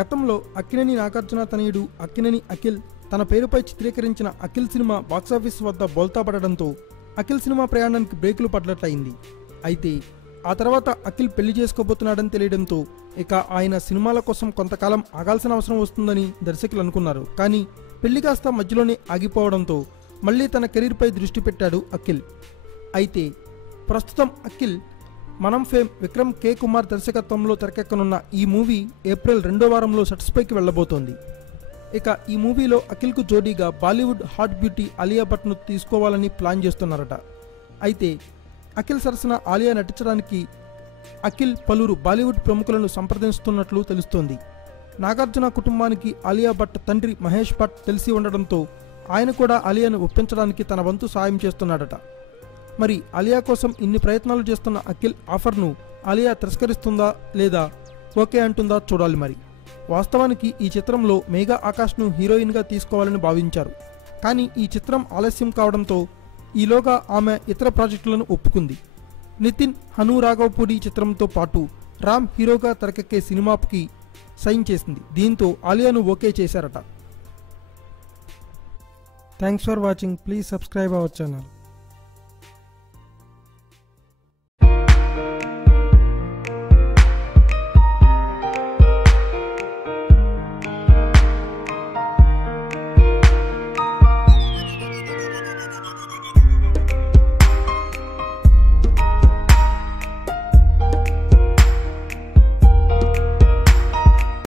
గతంలో అక్కినేని నాగార్జున తనయుడు అక్కినేని అఖిల్ తన పేరుపై చిత్రీకరించిన అఖిల్ సినిమా బాక్సాఫీస్ వద్ద బోల్తా పడడంతో అఖిల్ సినిమా ప్రయాణానికి బ్రేకులు పడ్డట్లయింది. అయితే ఆ తర్వాత అఖిల్ పెళ్ళి చేసుకోబోతున్నాడని తెలియడంతో ఇక ఆయన సినిమాల కోసం కొంతకాలం ఆగాల్సిన అవసరం వస్తుందని దర్శకులు అనుకున్నారు. కానీ పెళ్ళి కాస్త మధ్యలోనే ఆగిపోవడంతో మళ్ళీ తన కెరీర్పై దృష్టి పెట్టాడు అఖిల్. అయితే ప్రస్తుతం అఖిల్ మనం ఫేమ్ విక్రమ్ కే. కుమార్ దర్శకత్వంలో తెరకెక్కనున్న ఈ మూవీ ఏప్రిల్ రెండో వారంలో సెట్స్పైకి వెళ్ళబోతోంది వెళ్ళబోతోంది. ఇక ఈ మూవీలో అఖిల్కు జోడీగా బాలీవుడ్ హాట్ బ్యూటీ ఆలియా భట్ను తీసుకోవాలని ప్లాన్ చేస్తున్నారట. అయితే అఖిల్ సరసన ఆలియా నటించడానికి అఖిల్ పలువురు బాలీవుడ్ ప్రముఖులను సంప్రదిస్తున్నట్లు తెలుస్తోంది. నాగార్జున కుటుంబానికి ఆలియా భట్ తండ్రి మహేష్ భట్ తెలిసి ఉండడంతో ఆయన కూడా ఆలియాను ఒప్పించడానికి తన వంతు సాయం చేస్తున్నాడట. మరి ఆలియా కోసం ఇన్ని ప్రయత్నాలు చేస్తున్న అఖిల్ ఆఫర్ను ఆలియా తిరస్కరిస్తుందా లేదా? ఓకే అంటుందా చూడాలి మరి. వాస్తవానికి ఈ చిత్రంలో మేఘా ఆకాష్ను హీరోయిన్గా తీసుకోవాలని భావించారు. కానీ ఈ చిత్రం ఆలస్యం కావడంతో ఈలోగా ఆమె ఇతర ప్రాజెక్టులను ఒప్పుకుంది. నితిన్ హను రాఘవపూడి చిత్రంతో పాటు రామ్ హీరోగా తెరకెక్కే సినిమాకి సైన్ చేసింది. దీంతో ఆలియాను ఓకే చేశారట. Thanks for watching. Please subscribe our channel.